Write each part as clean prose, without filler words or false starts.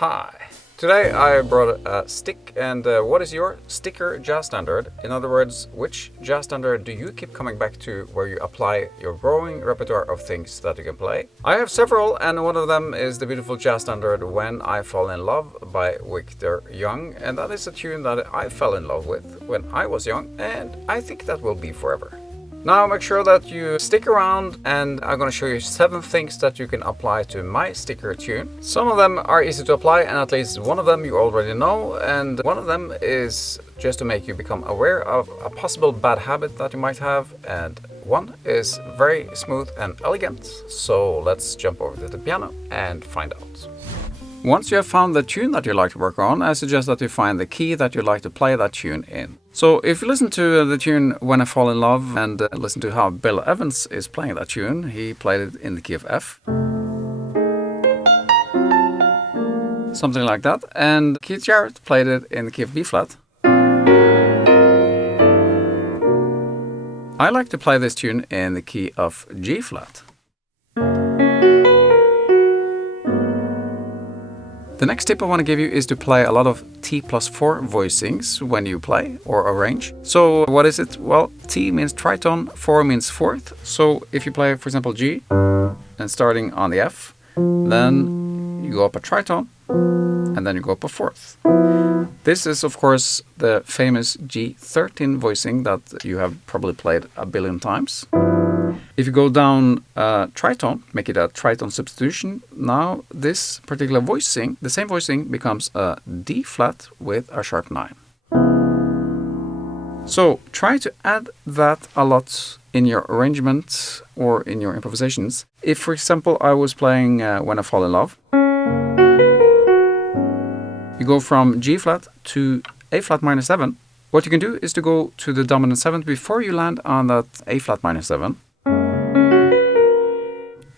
Hi. Today I brought a stick, and what is your sticker jazz standard? In other words, which jazz standard do you keep coming back to where you apply your growing repertoire of things that you can play? I have several, and one of them is the beautiful jazz standard When I Fall in Love by Victor Young, and that is a tune that I fell in love with when I was young, and I think that will be forever. Now make sure that you stick around, and I'm going to show you 7 things that you can apply to my sticker tune. Some of them are easy to apply, and at least one of them you already know, and one of them is just to make you become aware of a possible bad habit that you might have, and one is very smooth and elegant. So let's jump over to the piano and find out. Once you have found the tune that you like to work on, I suggest that you find the key that you like to play that tune in. So if you listen to the tune When I Fall in Love and listen to how Bill Evans is playing that tune, he played it in the key of F. Something like that. And Keith Jarrett played it in the key of B flat. I like to play this tune in the key of G flat. The next tip I want to give you is to play a lot of T+4 voicings when you play or arrange. So what is it? Well, T means tritone, 4 means fourth. So if you play, for example, G and starting on the F, then you go up a tritone and then you go up a fourth. This is, of course, the famous G13 voicing that you have probably played a billion times. If you go down a tritone, make it a tritone substitution, now this particular voicing, the same voicing, becomes a D flat with a sharp 9. So try to add that a lot in your arrangement or in your improvisations. If, for example, I was playing When I Fall in Love, you go from G flat to A flat minor 7. What you can do is to go to the dominant 7th before you land on that A flat minor 7.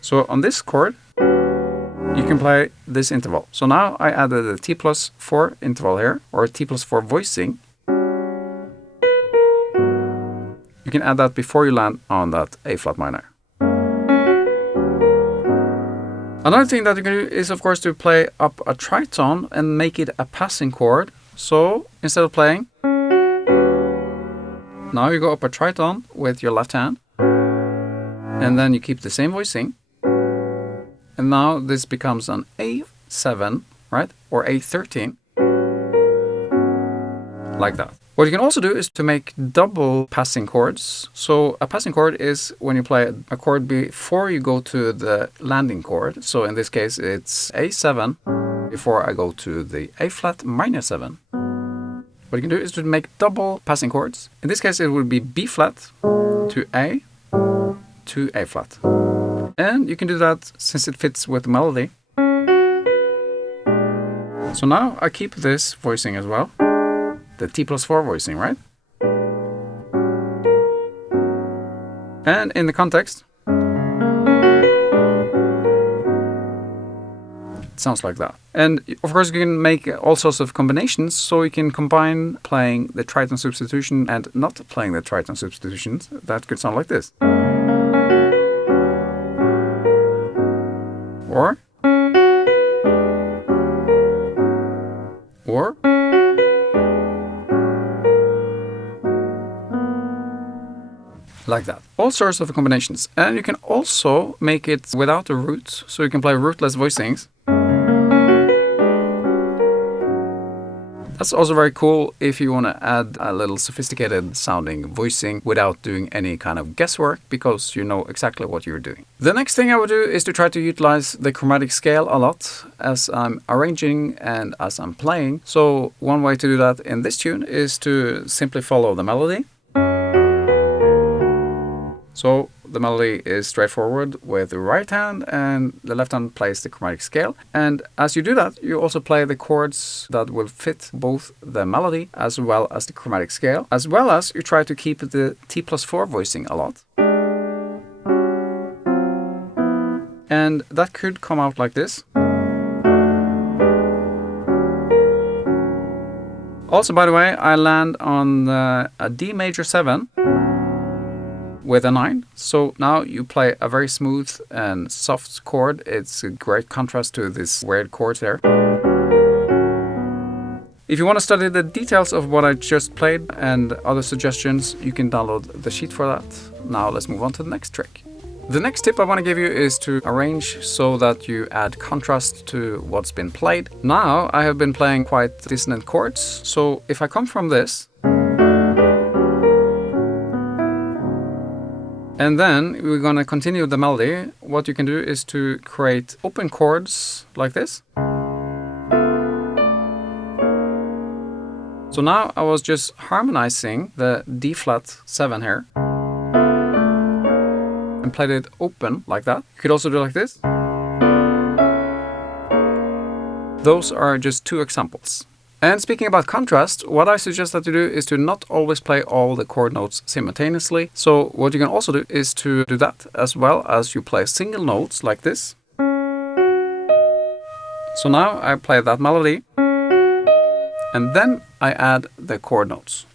So on this chord, you can play this interval. So now I added a T+4 interval here, or a T+4 voicing. You can add that before you land on that A flat minor. Another thing that you can do is, of course, to play up a tritone and make it a passing chord. So instead of playing, now you go up a tritone with your left hand, and then you keep the same voicing. And now this becomes an A7, right? Or A13. Like that. What you can also do is to make double passing chords. So a passing chord is when you play a chord before you go to the landing chord. So in this case, it's A7 before I go to the A flat minor 7. What you can do is to make double passing chords. In this case, it would be B flat to A flat. And you can do that since it fits with the melody. So now I keep this voicing as well. The T+4 voicing, right? And in the context, it sounds like that. And of course you can make all sorts of combinations, so you can combine playing the tritone substitution and not playing the tritone substitutions. That could sound like this. Or like that. All sorts of combinations. And you can also make it without a root, so you can play rootless voicings. That's also very cool if you want to add a little sophisticated sounding voicing without doing any kind of guesswork, because you know exactly what you're doing. The next thing I would do is to try to utilize the chromatic scale a lot as I'm arranging and as I'm playing. So one way to do that in this tune is to simply follow the melody. So the melody is straightforward with the right hand, and the left hand plays the chromatic scale. And as you do that, you also play the chords that will fit both the melody as well as the chromatic scale, as well as you try to keep the T+4 voicing a lot. And that could come out like this. Also, by the way, I land on a D major 7. With a 9. So now you play a very smooth and soft chord. It's a great contrast to this weird chord there. If you want to study the details of what I just played and other suggestions, you can download the sheet for that. Now let's move on to the next trick. The next tip I want to give you is to arrange so that you add contrast to what's been played. Now I have been playing quite dissonant chords, so if I come from this, and then we're going to continue the melody, what you can do is to create open chords like this. So now I was just harmonizing the D flat 7 here and played it open like that. You could also do like this. Those are just 2 examples. And speaking about contrast, what I suggest that you do is to not always play all the chord notes simultaneously. So what you can also do is to do that as well as you play single notes like this. So now I play that melody and then I add the chord notes.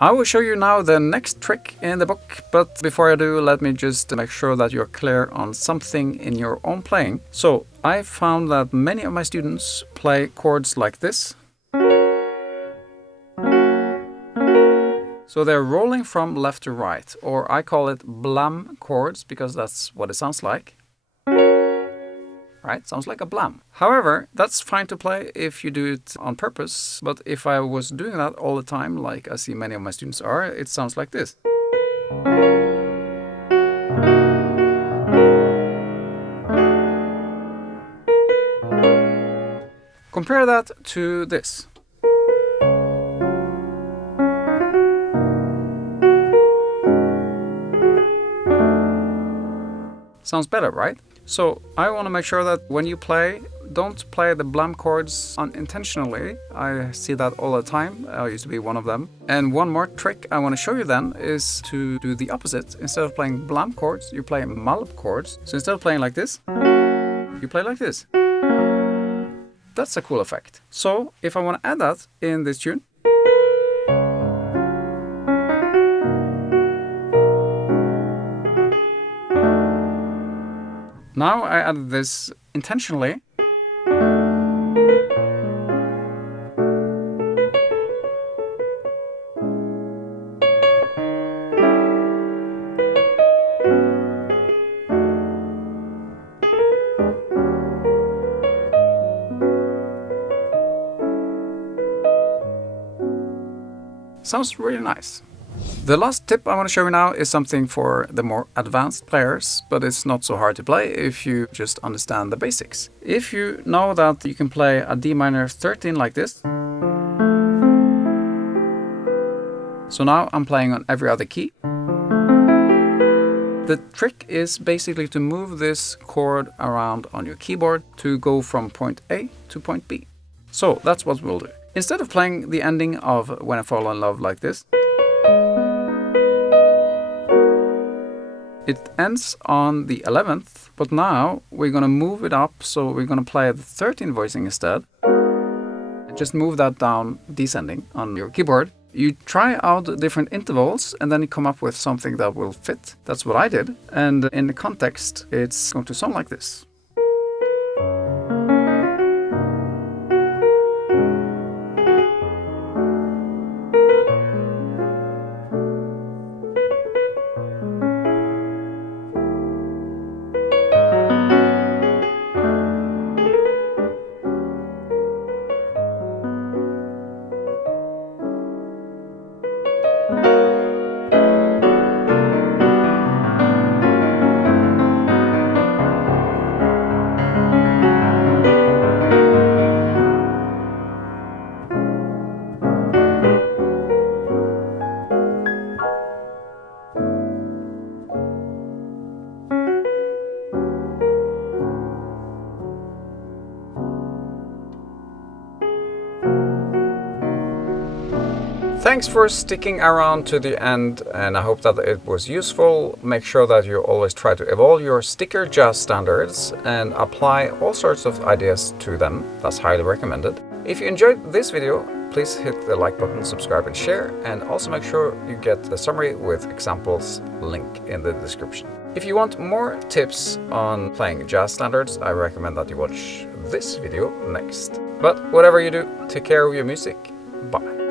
I will show you now the next trick in the book, but before I do, let me just make sure that you're clear on something in your own playing. So I found that many of my students play chords like this. So they're rolling from left to right, or I call it blam chords because that's what it sounds like. Right? Sounds like a blam. However, that's fine to play if you do it on purpose, but if I was doing that all the time, like I see many of my students are, it sounds like this. Compare that to this. Sounds better, right? So I want to make sure that when you play, don't play the blam chords unintentionally. I see that all the time. I used to be one of them. And one more trick I want to show you then is to do the opposite. Instead of playing blam chords, you play Malop chords. So instead of playing like this, you play like this. That's a cool effect. So if I want to add that in this tune, now I added this intentionally. Sounds really nice. The last tip I want to show you now is something for the more advanced players, but it's not so hard to play if you just understand the basics. If you know that you can play a D minor 13 like this. So now I'm playing on every other key. The trick is basically to move this chord around on your keyboard to go from point A to point B. So that's what we'll do. Instead of playing the ending of When I Fall in Love like this, it ends on the 11th, but now we're going to move it up, so we're going to play the 13 voicing instead. Just move that down descending on your keyboard. You try out different intervals and then you come up with something that will fit. That's what I did. And in the context, it's going to sound like this. Thanks for sticking around to the end, and I hope that it was useful. Make sure that you always try to evolve your sticker jazz standards and apply all sorts of ideas to them. That's highly recommended. If you enjoyed this video, please hit the like button, subscribe and share, and also make sure you get the summary with examples link in the description. If you want more tips on playing jazz standards, I recommend that you watch this video next. But whatever you do, take care of your music. Bye.